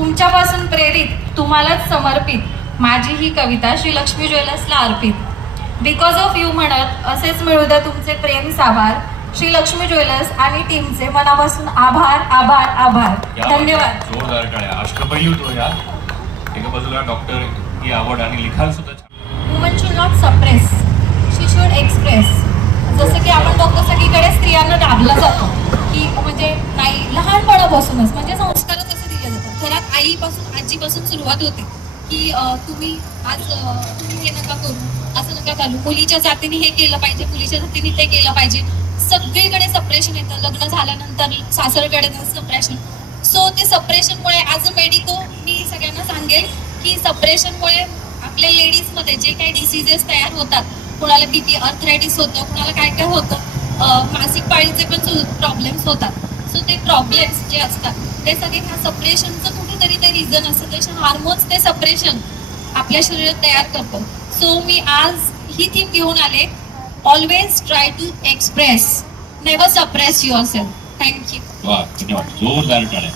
तुमच्यापासून प्रेरित, तुम्हालाच समर्पित माझी ही कविता श्री लक्ष्मी ज्वेलर्सला अर्पित. बिकॉज ऑफ यू म्हणत असेच मिळू द्या तुमचे प्रेम साभार. श्री लक्ष्मी ज्वेलर्स आणि टीमचे मनापासून आभार आभार आभार. धन्यवाद. जोरदार टाळ्या. अष्टपैलू तो या एका बाजूला डॉक्टर ही आवड आणि लिखाण सुद्धा छान. Woman should not suppress, she should express. जसं की आपण बघतो सगळीकडे स्त्रियांना दाबला जातो की म्हणजे नाही, लहानपणापासूनच म्हणजे संस्कारच असे दिले जातात. घरात आईपासून आजीपासून सुरुवात होते की तुम्ही आज तुम्ही हे नका करू, असं नका घालू, मुलीच्या जातीने हे केलं पाहिजे, मुलीच्या जातीने ते केलं पाहिजे. सगळीकडे सप्रेशन येतं. लग्न झाल्यानंतर सासरकडे सप्रेशन. सो ते सप्रेशनमुळे ॲज अ मेडिको मी सगळ्यांना सांगेल की सप्रेशनमुळे आपल्या लेडीजमध्ये जे काही डिसीजेस तयार होतात, कुणाला बीपी, अर्थरायटिस होतं, कुणाला काय काय होतं, मासिक पाळीचे पण प्रॉब्लेम्स होतात. सो ते प्रॉब्लेम्स जे असतात ते सगळे ह्या सप्रेशनचं कुठेतरी ते रिझन असतं. त्याच्या हार्मोन्स ते सप्रेशन आपल्या शरीरात तयार करतो. सो मी आज ही थीम घेऊन आले, always try to express, never suppress yourself. Thank you. वा, धन्यवाद. जोरदार टाळ्या.